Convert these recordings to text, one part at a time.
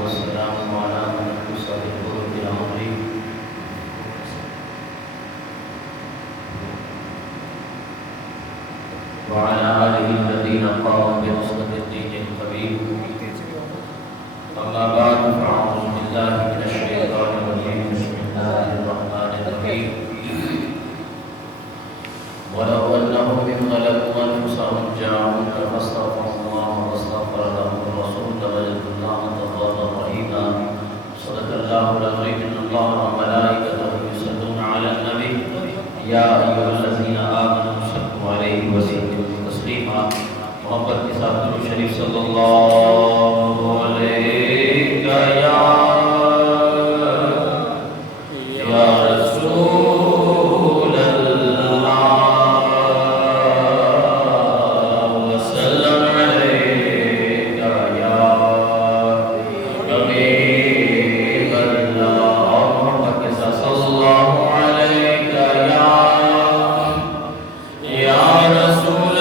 والسلام على من ارسل الغر العظيم وعلى آله الذين قاموا بنصرة الدين القويم. أما بعد فأعوذ بالله من الشيطان الرجيم. بسم الله الرحمن الرحيم. ولو أنهم إذ ظلموا أنفسهم جاءوك فاستغفروا الله واستغفر لهم الرسول لوجدوا الله توابا رحيما. صدق الله العظيم. إن الله وملائكته يصلون على النبي يا أيها الذين آمنوا صلوا عليه وسلموا تسليما. محبت کے ساتھ درود شریف صلی اللہ علیہ یا رسول اللہ وسلم علیہ یا حبیب اللہ. محبت کے ساتھ صلی اللہ علیہ یا رسول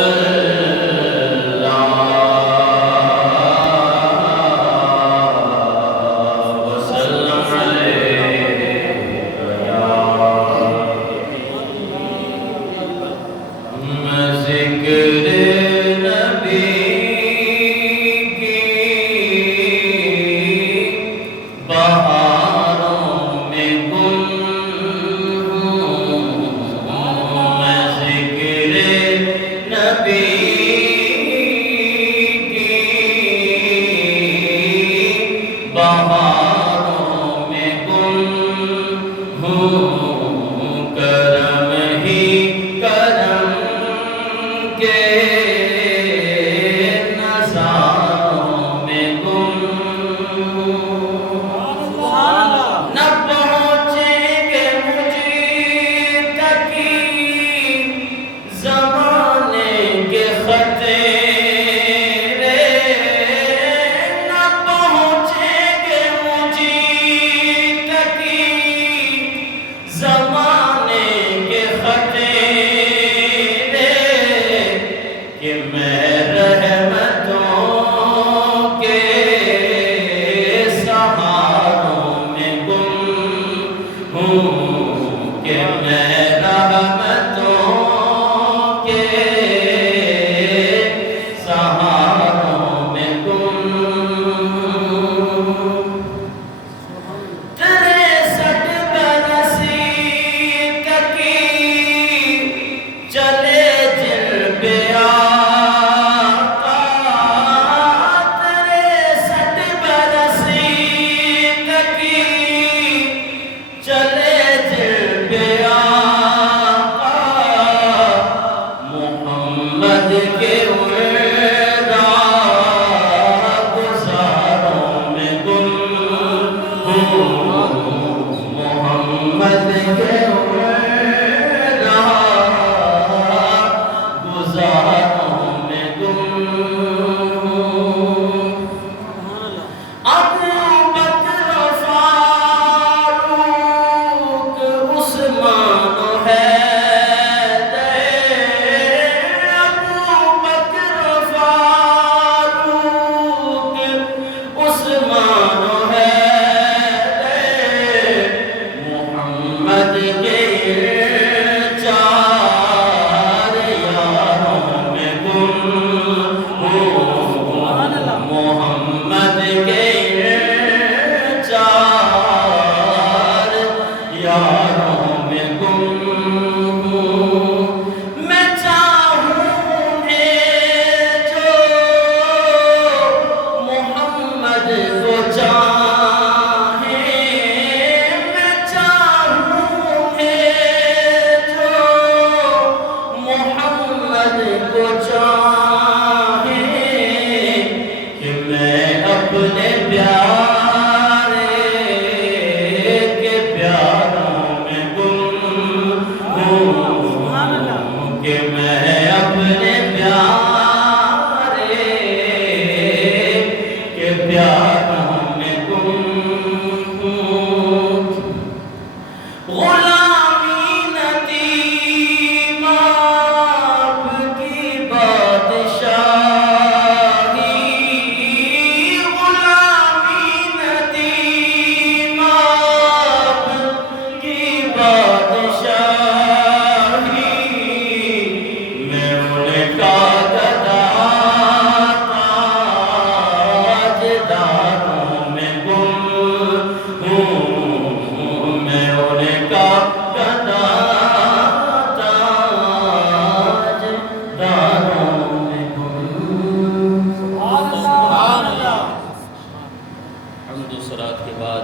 حمد و ثناء کے بعد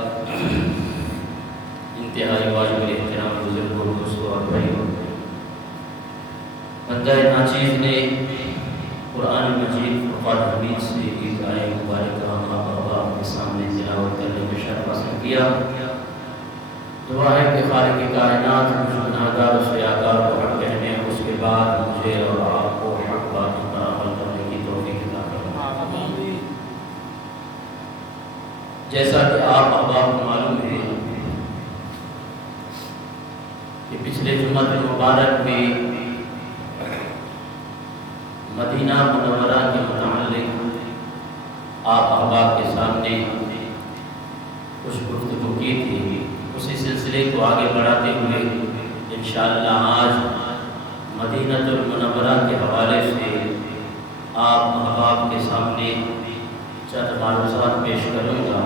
انتہائی واجب احترام بزرگوں دوستوں اور بھائیوں، بندہ ناچیز نے قرآن مجید فرقان حمید سے ایک آیہ مبارکہ ہم آپ کے سامنے تلاوت کرنے کا شرف حاصل کیا۔ دعا ہے کہ خالق کائنات مجھ گناہگار و سیاہگار کو حق کہنے، اس کے بعد مجھے اور آپ کو حق باتوں پر عمل کرنے کی توفیق عطا فرمائے۔ جیسا کہ آپ احباب کو معلوم ہے کہ پچھلے جمعہ مبارک میں مدینہ منورہ کے متعلق آپ احباب کے سامنے کچھ گفتگو کی تھی۔ اسی سلسلے کو آگے بڑھاتے ہوئے انشاءاللہ آج مدینہ المنورہ کے حوالے سے آپ احباب کے سامنے چند معروضات پیش کروں گا۔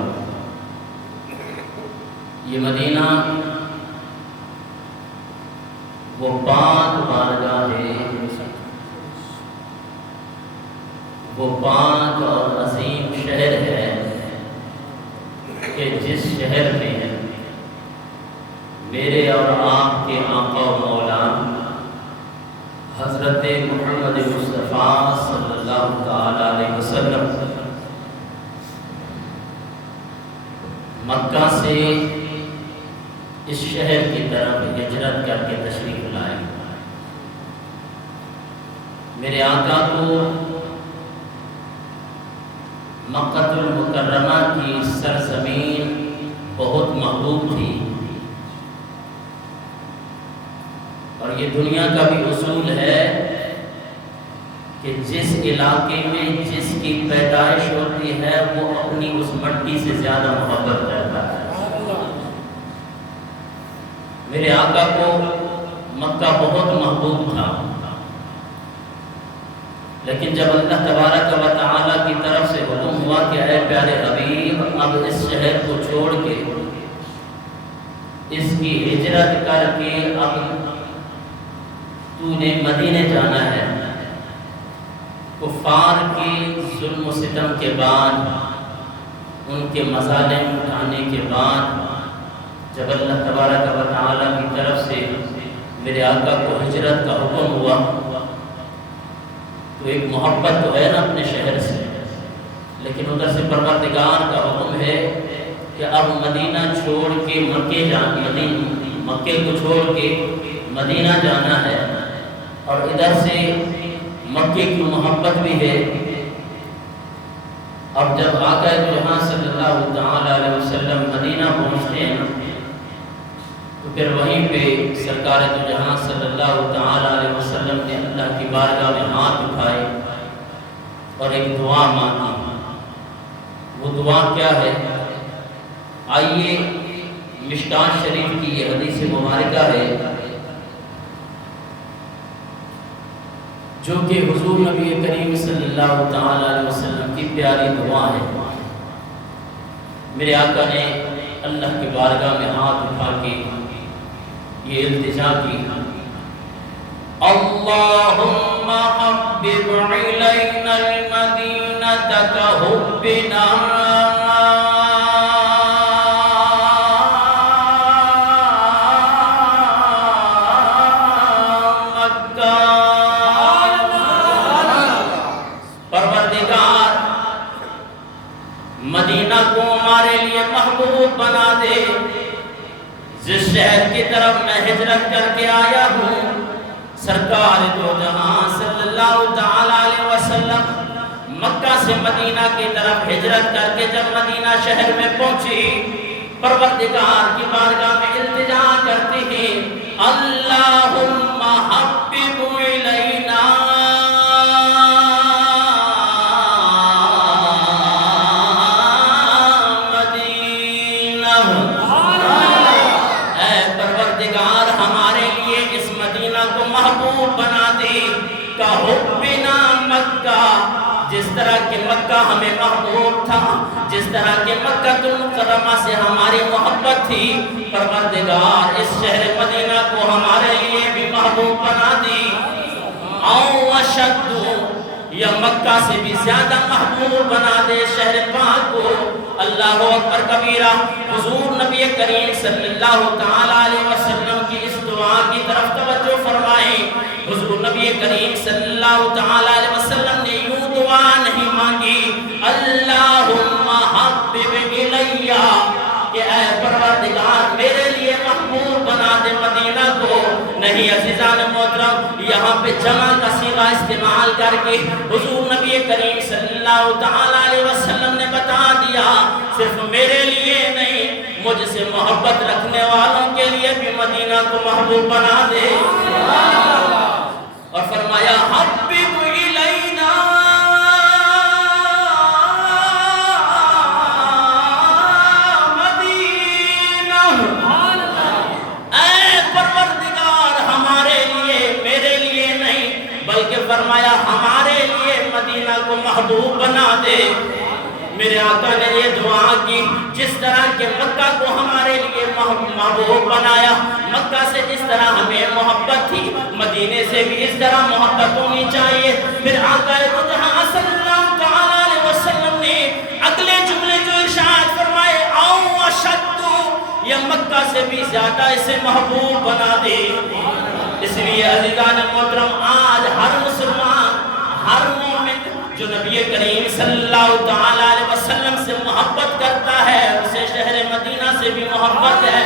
یہ مدینہ وہ پاک بارگاہ ہے، وہ پاک اور عظیم شہر ہے کہ جس شہر میں میرے اور آپ کے آقا و مولا حضرت محمد مصطفیٰ صلی اللہ تعالی علیہ وسلم مکہ سے اس شہر کی طرف ہجرت کر کے تشریف لائے۔ میرے آقا کو مکہ المکرمہ کی سرزمین بہت محبوب تھی، اور یہ دنیا کا بھی اصول ہے کہ جس علاقے میں جس کی پیدائش ہوتی ہے وہ اپنی اس مٹی سے زیادہ محبت کرتا ہے۔ میرے آقا کو مکہ بہت محبوب تھا، لیکن جب اللہ تبارک و تعالی کی طرف سے حکم ہوا کہ اے پیارے حبیب اب اس شہر کو چھوڑ کے اس کی ہجرت کر کے اب تو نے مدینے جانا ہے، کفار کے ظلم و ستم کے بعد، ان کے مظالم اٹھانے کے بعد جب اللہ تبارک و تعالی کی طرف سے میرے آقا کو ہجرت کا حکم ہوا تو ایک محبت تو ہے نا اپنے شہر سے، لیکن ادھر سے پروردگار کا حکم ہے کہ اب مدینہ چھوڑ کے مکے کو چھوڑ کے مدینہ جانا ہے، اور ادھر سے مکے کی محبت بھی ہے۔ اب جب آقا جہاں صلی اللہ تعالی علیہ وسلم مدینہ پہنچتے ہیں تو پھر وہیں پہ سرکار دو جہاں صلی اللہ تعالی علیہ وسلم نے اللہ کی بارگاہ میں ہاتھ اٹھائے اور ایک دعا مانگی۔ وہ دعا کیا ہے؟ آئیے مشکاۃ شریف کی یہ حدیث مبارکہ ہے جو کہ حضور نبی کریم صلی اللہ تعالی علیہ وسلم کی پیاری دعا ہے۔ میرے آقا نے اللہ کی بارگاہ میں ہاتھ اٹھا کے یہ التجا کی، اللہم حبب الینا المدینہ کحبنا مکہ۔ پروردگار مدینہ کو ہمارے لیے محبوب بنا دے، جس شہر کی طرف میں ہجرت کر کے آیا ہوں۔ سرکار دو جہاں صلی اللہ تعالی علیہ وسلم مکہ سے مدینہ کی طرف ہجرت کر کے جب مدینہ شہر میں پہنچی، پروردگار کی بارگاہ میں التجا کرتی ہیں، اللہم حبب الینا بنا دے کا حبنا مکہ، جس طرح کہ مکہ ہمیں محبوب تھا، جس طرح کہ مکہ المکرمہ سے ہماری محبت تھی، پروردگار اس شہر مدینہ کو ہمارے لیے بھی محبوب بنا دی۔ او اشد یا مکہ سے بھی زیادہ محبوب بنا دے شہر پاک کو۔ اللہ اکبر کبیرہ۔ حضور نبی کریم صلی اللہ تعالی علیہ وسلم کی اس دعا کی طرف توجہ فرمائیں۔ حضور نبی کریم صلی اللہ تعالی علیہ وسلم نے یوں دعا نہیں مانگی، اللہم حبب الیہ، کہ اے پروردگار میرے لیے محبوب بنا دے مدینہ کو۔ نہیں عزیزان محترم، یہاں پہ جمع کا صیغہ استعمال کر کے حضور نبی کریم صلی اللہ تعالی علیہ وسلم نے بتا دیا صرف میرے لیے نہیں، مجھ سے محبت رکھنے والوں کے لیے بھی مدینہ کو محبوب بنا دے۔ اور فرمایا حبب الینا مدینہ، اے پروردگار ہمارے لیے، میرے لیے نہیں بلکہ فرمایا ہمارے لیے مدینہ کو محبوب بنا دے۔ میرے آقا نے یہ دعا کی، جس طرح کہ مکہ کو ہمارے لیے محبوب بنایا، مکہ سے جس طرح ہمیں محبت تھی مدینے سے بھی اس طرح محبت ہونی چاہیے۔ پھر آقا جہاں صلی اللہ تعالی علیہ وسلم نے اگلے جملے جو ارشاد فرمائے، او اشدو، یہ مکہ سے بھی زیادہ اسے محبوب بنا دے۔ اس لیے عزیزان محترم، آج ہر مسلمان، ہر مومن جو نبی کریم صلی اللہ تعالی علیہ وسلم سے محبت کرتا ہے، اسے شہر مدینہ سے بھی محبت ہے۔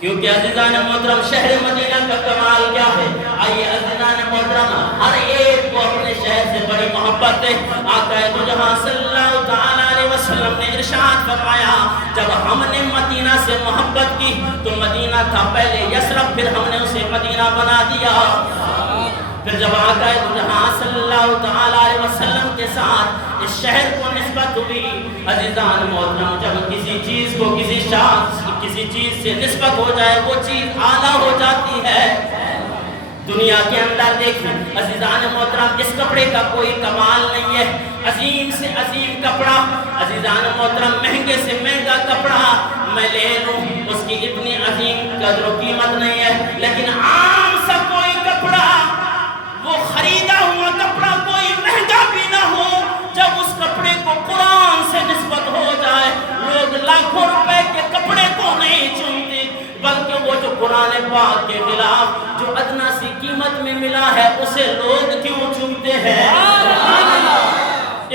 کیونکہ عزیزان محترم شہر مدینہ کا کمال کیا ہے؟ آئیے عزیزان محترم، ہر ایک کو اپنے شہر سے بڑی محبت ہے۔ آقا دو جہاں صلی اللہ تعالی علیہ وسلم نے ارشاد فرمایا، جب ہم نے مدینہ سے محبت کی تو مدینہ تھا پہلے یثرب، پھر ہم نے اسے مدینہ بنا دیا۔ پھر جب آقا دو جہاں صلی اللہ تعالی علیہ وسلم کے ساتھ اس شہر کو نسبت ہوئی، عزیزان محترم جب کسی چیز کو کسی شخص کسی چیز سے نسبت ہو جائے وہ چیز اعلیٰ ہو جاتی ہے۔ دنیا کے اندر دیکھیں عزیزان محترم، اس کپڑے کا کوئی کمال نہیں ہے، عظیم سے عظیم کپڑا، عزیزان محترم مہنگے سے مہنگا کپڑا میں لے لوں اس کی اتنی عظیم قدر و قیمت نہیں ہے، لیکن عام سا کوئی کپڑا، وہ خریدا ہوا کپڑا کوئی مہنگا بھی نہ ہو، جب اس کپڑے کو قرآن سے نسبت ہو جائے، لوگ لاکھوں روپے کے کپڑے کو نہیں چنتے بلکہ وہ جو قرآن پاک کے خلاف جو ادنا سی قیمت میں ملا ہے اسے لوگ کیوں چنتے ہیں؟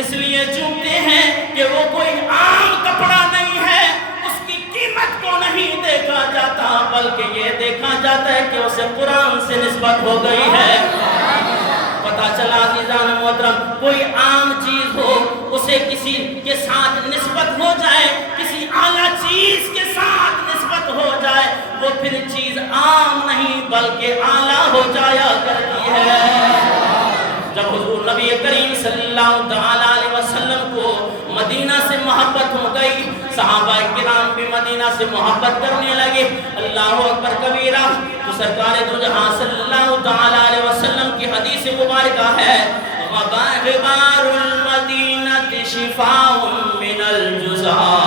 اس لیے چنتے ہیں کہ وہ کوئی عام کپڑا نہیں ہے، اس کی قیمت کو نہیں دیکھا جاتا بلکہ یہ دیکھا جاتا ہے کہ اسے قرآن سے نسبت ہو گئی ہے۔ پتا چلا عزیزان محترم، کوئی عام چیز ہو اسے کسی کے ساتھ نسبت ہو جائے، کسی اعلیٰ چیز کے ساتھ نسبت ہو جائے، وہ پھر چیز عام نہیں بلکہ اعلیٰ ہو جایا کرتی ہے۔ جب حضور نبی کریم صلی اللہ تعالی علیہ وسلم کو مدینہ سے محبت ہو گئی، صحابہ کرام بھی مدینہ سے محبت کرنے لگے۔ اللہ اکبر کبیرہ۔ تو سرکار دو جہاں صلی اللہ تعالی علیہ وسلم کی حدیث مبارکہ ہے، غبار المدینہ شفاء من الجزام،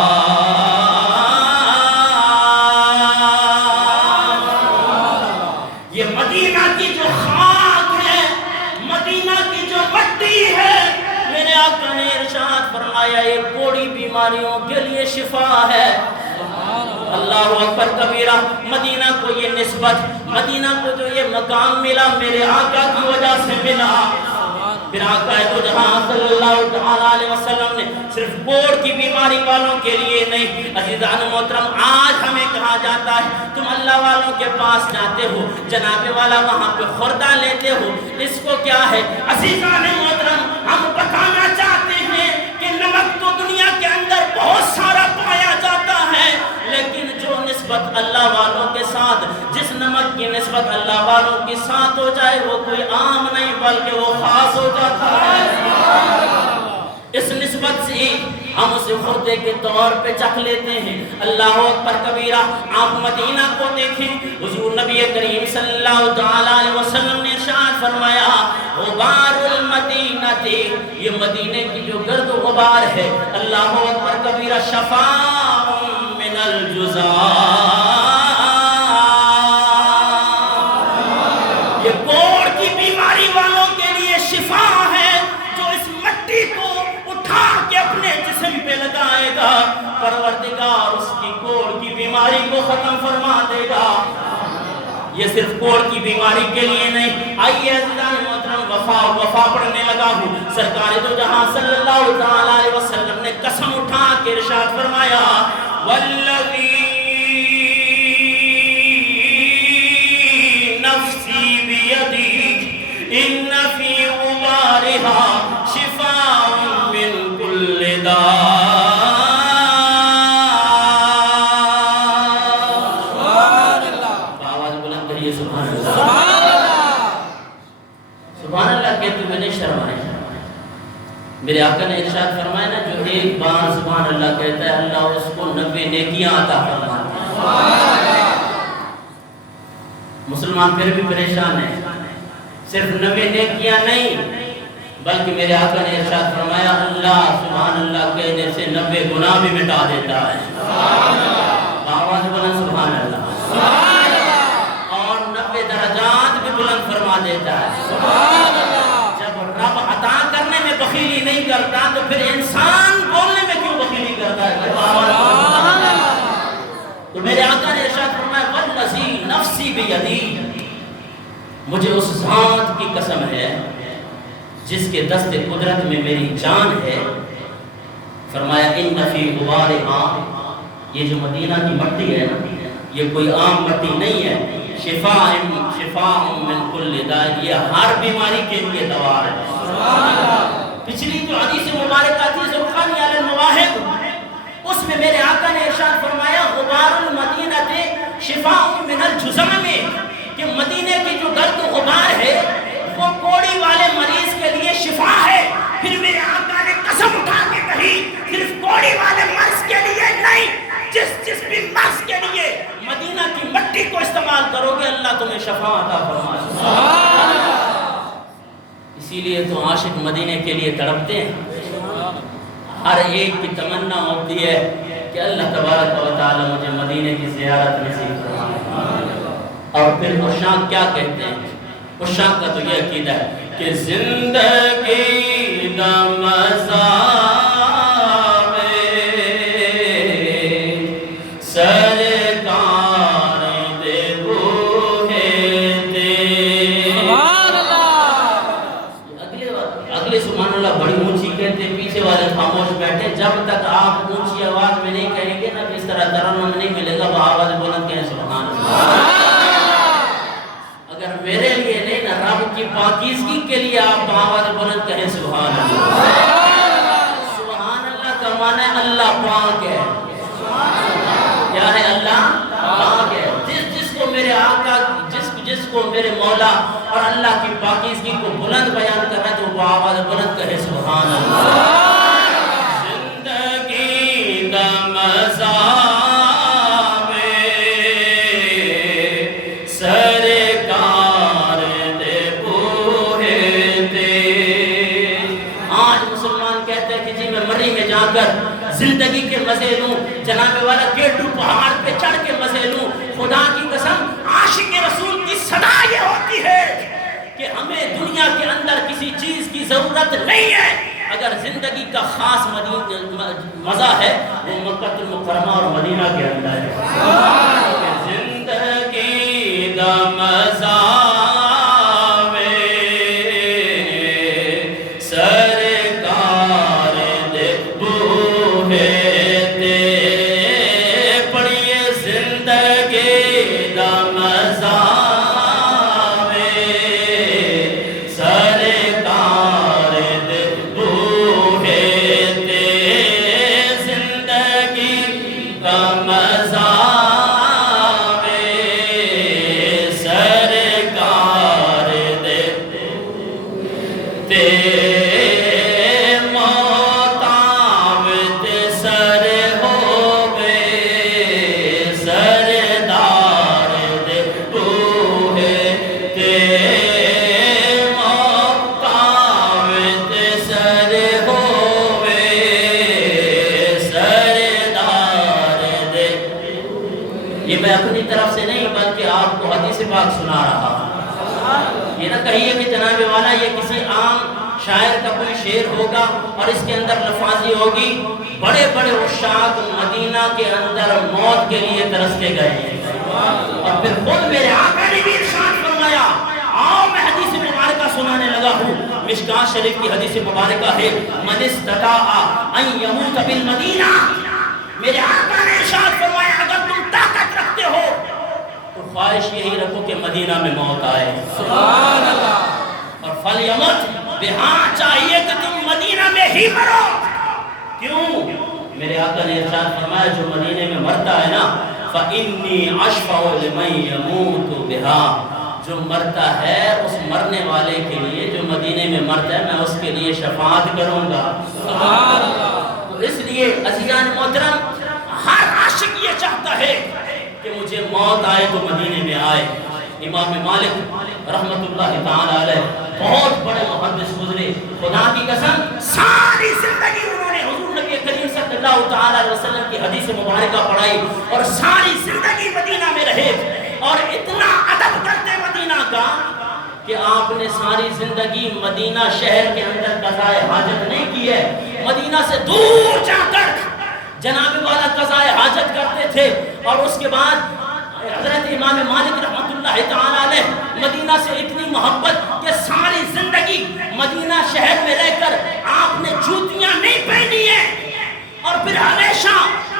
یہ مدینہ کی جو خاک ہے، مدینہ کی جو مٹی ہے، میرے آقا نے ارشاد فرمایا یہ کوڑی بیماریوں کے لیے شفا ہے۔ اللہ اکبر کبیرہ۔ مدینہ کو یہ نسبت، مدینہ کو جو یہ مقام ملا میرے آقا کی وجہ سے ملا۔ پھر آقا دو جہاں صلی اللہ تعالی علیہ وسلم نے صرف کوڑ کی بیماری والوں کے لیے نہیں، عزیزان محترم آج ہمیں کہا جاتا ہے تم اللہ والوں کے پاس جاتے ہو، جناب والا وہاں پہ خوردہ لیتے ہو، اس کو کیا ہے؟ عزیزان محترم ہم بتانا چاہتے ہیں کہ نمک تو دنیا کے اندر بہت سارا پایا جاتا ہے، لیکن جو نسبت اللہ والوں کے ساتھ، جس نمک کی نسبت اللہ والوں کے ساتھ ہو جائے وہ کوئی عام نہیں بلکہ وہ خاص ہو جاتا ہے۔ اس نسبت سے ہم اسے خوردے کے طور پہ چکھ لیتے ہیں۔ اللہ اکبر کبیرہ۔ آپ مدینہ کو دیکھیں، حضور نبی کریم صلی اللہ تعالی علیہ وسلم نے ارشاد فرمایا غبار المدینہ، یہ مدینے کی جو گرد و غبار ہے، اللہ اکبر کبیرہ، شفاء من الجزام، یہ کوڑ کی بیماری والوں کے لیے شفا پروردگار اس کی کوڑ کی بیماری کو ختم فرما دے گا۔ یہ صرف کوڑ کی بیماری کے لیے نہیں۔ آئیے عزیزان محترم، وفا پڑھنے لگا ہوں۔ سرکار دو جہاں صلی اللہ علیہ وسلم نے قسم اٹھا کے ارشاد فرمایا، والذی نفسی بیدی ان فی غبارہا شفاء من کل داء۔ میرے آقا نے ارشاد فرمایا نا، جو ایک بار سبحان اللہ کہتا ہے اللہ اس کو 90 نیکیاں عطا فرماتا ہے۔ مسلمان پھر بھی پریشان ہے، صرف 90 نیکیاں نہیں بلکہ میرے آقا نے ارشاد فرمایا اللہ سبحان اللہ کہنے سے 90 گناہ بھی مٹا دیتا ہے۔ آواز بلند سبحان اللہ، اور 90 درجات بھی بلند فرما دیتا ہے۔ رب عطا کرنے میں بخیلی نہیں کرتا تو پھر انسان بولنے میں کیوں بخیلی کرتا ہے؟ تو میرے آقا نے ارشاد فرمایا والذی نفسی بیدی، مجھے اس ذات کی قسم ہے جس کے دست قدرت میں میری جان ہے۔ فرمایا ان فی غبارہا، یہ جو مدینہ کی مٹی ہے یہ کوئی عام مٹی نہیں ہے، شفاء من کل داء، یہ ہر بیماری کے لیے دوا ہے۔ پچھلی جو حدیث مبارکہ تھی زرقانی علی المواہب، اس میں میرے آقا نے ارشاد فرمایا غبار المدینہ شفاء من الجزام، کہ مدینے کی جو گرد و غبار ہے وہ کوڑی والے مریض کے لیے شفا ہے۔ پھر میرے آقا نے قسم اٹھا کے کہی صرف کوڑی والے مرض کے لیے نہیں، جس بھی مرض کے لیے مدینہ کی مٹی کو استعمال کرو گے اللہ تمہیں شفا عطا فرمائے۔ اسی لیے تو عاشق مدینے کے لیے تڑپتے ہیں، ہر ایک کی تمنا ہوتی ہے کہ اللہ تبارک و تعالی مجھے مدینے کی زیارت نصیب فرمائے۔ اور پھر عشاق کیا کہتے ہیں؟ عشاق کا تو یہ عقیدہ ہے کہ زندگی دا مزہ جب تک آپ اونچی آواز میں نہیں کہیں گے نا اس طرح ترنم نہیں ملے گا، وہ آواز بلند کہیں سبحان اللہ۔ اگر میرے لیے نہیں نا رب کی پاکیزگی کے لیے آپ آواز بلند کہیں سبحان اللہ۔ سبحان اللہ کا معنی ہے اللہ پاک ہے۔ کیا ہے؟ اللہ پاک ہے۔ جس کو میرے آقا، جس کو میرے مولا اور اللہ کی پاکیزگی کو بلند بیان کر رہا ہے تو وہ آواز بلند کہے سبحان اللہ۔ زندگی کے مزے لوں، جناب والا گیٹو پہاڑ پہ چڑھ کے مزے لوں۔ خدا کی قسم عاشق رسول کی صدا یہ ہوتی ہے کہ ہمیں دنیا کے اندر کسی چیز کی ضرورت نہیں ہے، اگر زندگی کا خاص مزہ ہے وہ مکہ المکرمہ اور مدینہ کے اندر ہے۔ زندگی دا مزہ سنا رہا۔ یہ نہ کہیے کہ جناب والا یہ کسی عام شاعر کا کوئی شعر ہوگا اور اس کے اندر لفاظی ہوگی، بڑے بڑے عشاق مدینہ کے اندر موت کے لیے ترستے گئے ہیں۔ اور پھر خود میرے آقا نے بھی ارشاد فرمایا، آؤ میں حدیث مبارکہ سنانے لگا ہوں۔ مشکاۃ شریف کی حدیث مبارکہ ہے، من استطاع ان یموت بالمدینہ، میرے آقا نے ارشاد فرمایا اگر تم طاقت رکھتے ہو تو خواہش یہی رکھو کہ مدینہ میں موت آئے، سبحان اللہ، اور فلیمت بہا، چاہیے کہ تم مدینہ میں ہی مرو۔ کیوں؟ میرے آقا نے ارشاد فرمایا جو مدینے میں مرتا ہے نا، فَإِنِّي أَشْفَعُ لِمَنْ يَمُوتُ بِهَا، جو مرتا ہے اس مرنے والے کے لیے جو مدینے میں مرتا ہے میں اس کے لیے شفاعت کروں گا، سبحان اللہ۔ تو اس لیے عزیزان محترم، ہر عاشق یہ چاہتا ہے کہ مجھے موت آئے تو مدینے میں آئے۔ امام مالک رحمت اللہ تعالی علیہ بہت بڑے محدث گزرے، خدا کی قسم ساری زندگی انہوں نے حضور نبی کریم صلی اللہ تعالی علیہ وسلم کی حدیث مبارکہ پڑھائی اور ساری زندگی مدینہ میں رہے، اور اتنا ادب کرتے مدینہ کا کہ آپ نے ساری زندگی مدینہ شہر کے اندر قضائے حاجت نہیں کی ہے، مدینہ سے دور جا کر جناب والا قضائے حاجت کرتے تھے۔ اور اس کے بعد حضرت امام مالک رحمت اللہ تعالی علیہ مدینہ سے اتنی محبت کہ ساری زندگی مدینہ شہر میں رہ کر آپ نے جوتیاں نہیں پہنی ہیں، اور پھر ہمیشہ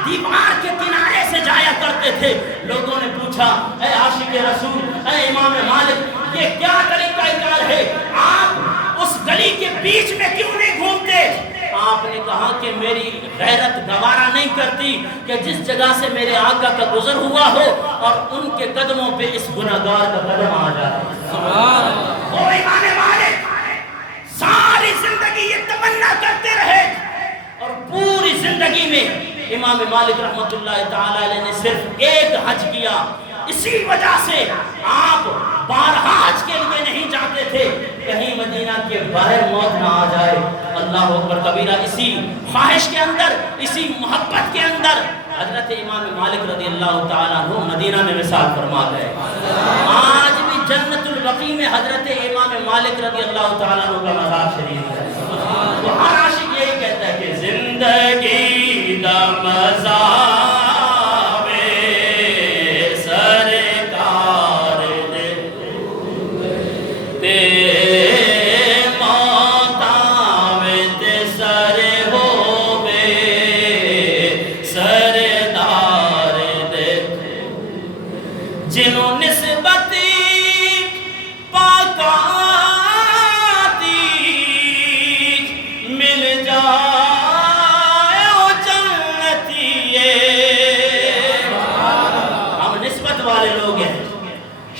دیوار کے کنارے سے جایا کرتے تھے۔ لوگوں نے پوچھا، اے عاشق رسول، اے امام مالک، یہ کیا طریقہ کار ہے، آپ اس گلی کے بیچ میں کیوں نہیں گھومتے؟ آپ نے کہا کہ میری غیرت گوارا نہیں کرتی کہ جس جگہ سے میرے آقا کا گزر ہوا ہو اور ان کے قدموں پہ اس گناہگار کا قدم آ جائے، سبحان اللہ۔ وہ امام مالک ساری زندگی یہ تمنا کرتے رہے، اور پوری زندگی میں امام مالک رحمت اللہ تعالی علیہ نے صرف ایک حج کیا۔ اسی وجہ سے آپ بارہا حج کے لیے نہیں جاتے تھے، کہیں مدینہ کے باہر موت نہ آ جائے۔ اللہ اکبر کبیرہ، اسی خواہش کے اندر، اسی محبت کے اندر حضرت امام مالک رضی اللہ تعالیٰ عنہ مدینہ میں وصال فرما گئے۔ آج بھی جنت البقیع میں حضرت امام مالک رضی اللہ تعالیٰ عنہ کا مزار شریف ہے۔ تو ہر عاشق یہی کہتا ہے کہ زندگی دا مزہ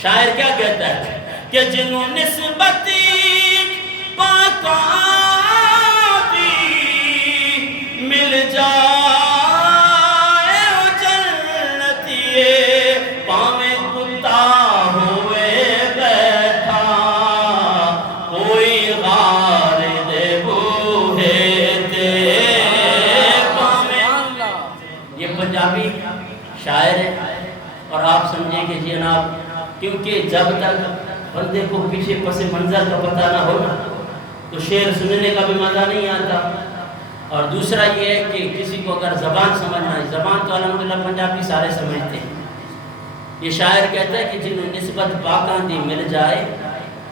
شاعر کیا کہتا ہے کہ جنہوں نسبت پاکاتی مل جائے او جنتی، پاویں کتا ہوئے بیٹھا کوئی غار دے بوہے تے پاویں۔ یہ پنجابی شاعر ہے، اور آپ سمجھیں کہ جناب کیونکہ جب تک بندے کو پیچھے پس منظر کا پتہ نہ ہونا تو شعر سننے کا بھی مزہ نہیں آتا۔ اور دوسرا یہ ہے کہ کسی کو اگر زبان سمجھنا ہے، زبان تو الحمدللہ پنجابی سارے سمجھتے ہیں۔ یہ شاعر کہتا ہے کہ جنہوں نسبت پاکاندی مل جائے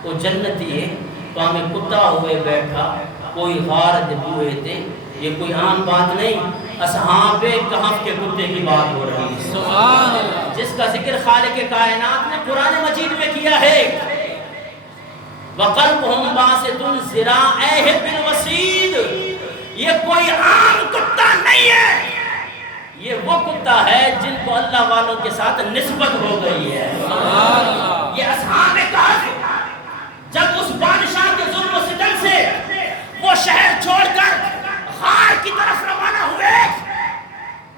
وہ جنتی ہے، پاویں کتا ہوئے بیٹھا کوئی غار دے بوئے تے۔ یہ کوئی عام بات نہیں، اصحاب کہف کے کتے کی بات ہو رہی ہے، سبحان اللہ، جس کا ذکر خالق کائنات نے قرآن مجید میں کیا ہے۔ وَقَلْبُهُمْ بَاسِطٌ ذِرَاعَيْهِ بِالْوَصِيدِ، یہ کوئی عام کتا نہیں ہے، یہ وہ کتا ہے جن کو اللہ والوں کے ساتھ نسبت ہو گئی ہے، سبحان اللہ۔ یہ اصحاب کہف جب اس بادشاہ کے ظلم و ستم سے وہ شہر چھوڑ کر غار کی طرف روانہ ہوئے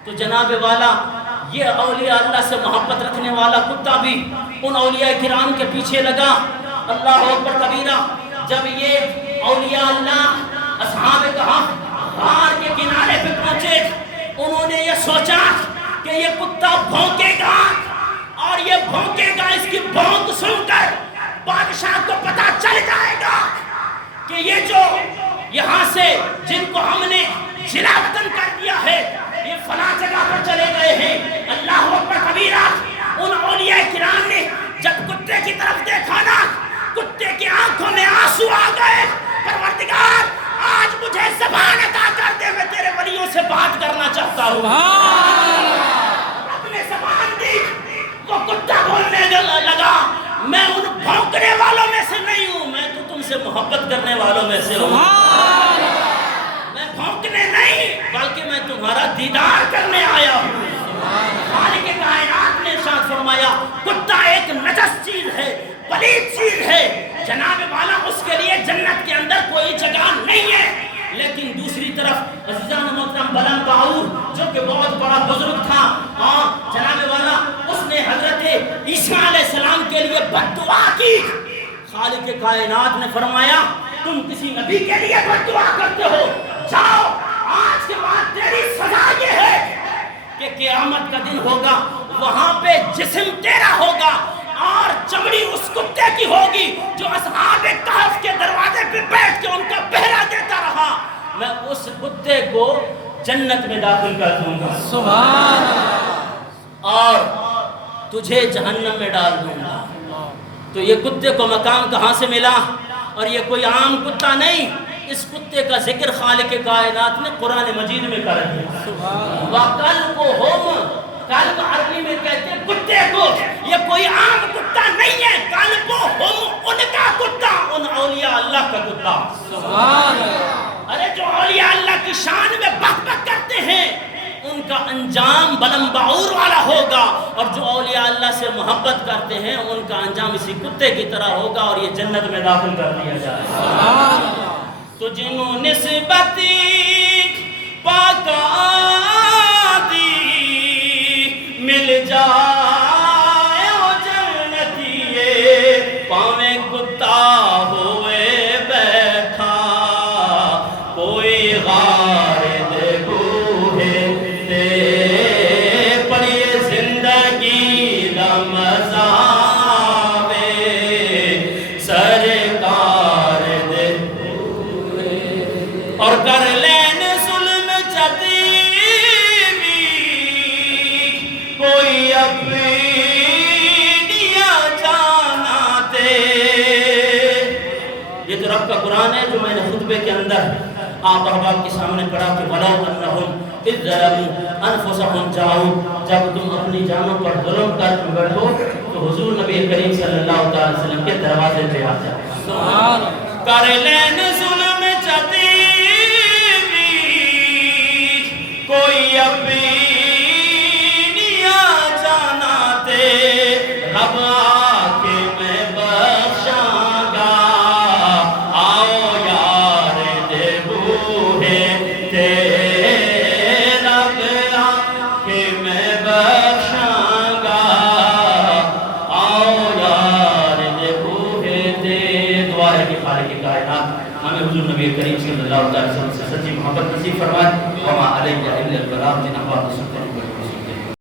تو جناب والا یہ اولیاء اللہ سے محبت رکھنے والا کتا بھی ان اولیاء کرام کے پیچھے لگا۔ اللہ اکبر کبیرہ، جب یہ اولیاء اللہ اصحاب کہف غار کے کنارے پہ پہنچے، انہوں نے یہ سوچا کہ یہ کتا بھونکے گا، اور یہ بھونکے گا، اس کی بھونک سن کر بادشاہ کو پتہ چل جائے گا کہ یہ جو یہاں سے جن کو ہم نے جلا وطن کر دیا ہے یہ فلاں جگہ پر چلے گئے ہیں، اللہ اکبر کبیرہ، ان اولیاء کرام نے جب کتے کی طرف دیکھا نا، کتے کی آنکھوں میں آنسو آ گئے، پروردگار آج مجھے زبان عطا کر دے، میں تیرے ولیوں سے بات کرنا چاہتا ہوں۔ رب نے زبان دی، وہ کتا بولنے لگا، میں ان بھونکنے والوں میں سے نہیں ہوں، میں تو تم سے محبت کرنے والوں میں سے ہوں، میں بھونکنے نہیں بلکہ میں تمہارا دیدار کرنے آیا ہوں۔ خالق کائنات نے ارشاد فرمایا کتا ایک نجس چیز ہے، پلید چیز ہے، جناب والا اس کے لیے جنت کے اندر کوئی جگہ نہیں ہے۔ لیکن دوسری طرف عزیزان محترم بلند باعور جو کہ بہت بڑا بزرگ تھا، اور جناب والا اس نے حضرت عیسیٰ علیہ السلام کے لیے بد دعا کی۔ خالق کائنات نے فرمایا تم کسی نبی کے لیے بد دعا کرتے ہو، جاؤ آج کے بعد تیری سزا یہ ہے کہ قیامت کا دن ہوگا، وہاں پہ جسم تیرا ہوگا اور چمڑی اس کتے کی ہوگی جو اصحاب کہف کے دروازے پہ بیٹھ کے ان کا پہرا دیتا رہا، میں اس کتے کو جنت میں داخل کر دوں گا سبحان اللہ، اور تجھے جہنم میں ڈال دوں گا۔ تو یہ کتے کو مقام کہاں سے ملا؟ اور یہ کوئی عام کتا نہیں، اس کتے کا ذکر خالق کائنات نے قرآن مجید میں کر دیا۔ وَقَلْبُهُمْ، قلب عربی میں کہتے ہیں کتے کو، یہ کوئی عام کتا نہیں ہے، قلبُهُمْ ان کا کتا، ان اولیاء اللہ کا کتا۔ سبحان اللہ، ارے جو اولیاء اللہ کی شان میں بک بک کرتے ہیں ان کا انجام بلند بعور والا ہوگا، اور جو اولیاء اللہ سے محبت کرتے ہیں ان کا انجام اسی کتے کی طرح ہوگا اور یہ جنت میں داخل کر دیا جائے گا۔ تو جنہوں نسبت پاک آدی مل جائے وہ جنتیے، پاویں کتا ہوئے بیٹھا کوئی غارد بوہے دے، پڑیے زندگی دا مزہ وے سرکار دے اور کر لین ظلم جدی بھی کوئی اپنی جانا دے۔ یہ تو رب کا قرآن ہے جو میں نے خطبے کے اندر آپ احباب کے سامنے پڑھا کہ وَلَوْ أَنَّهُمْ إِذْ ظَلَمُوا أَنفُسَهُمْ جَاءُوا، جب تم اپنی جانوں پر ظلم کر بیٹھو تو حضور نبی کریم صلی اللہ علیہ وسلم کے دروازے پہ آ جاؤ۔ سبحان اللہ، کر لین ظلم جدی کوئی اپنی جانا دے، رب آکے میں بخشاں گا، آؤ یار دے بوہے تے، رب آکے میں بخشاں گا، آؤ یار دے بوہے تے۔ دعا ہے کہ خالق کائنات ہمیں حضور نبی کریم صلی اللہ علیہ وسلم سے سچی محبت نصیب فرمائے۔ وما علیہ الا البلاغ، جناب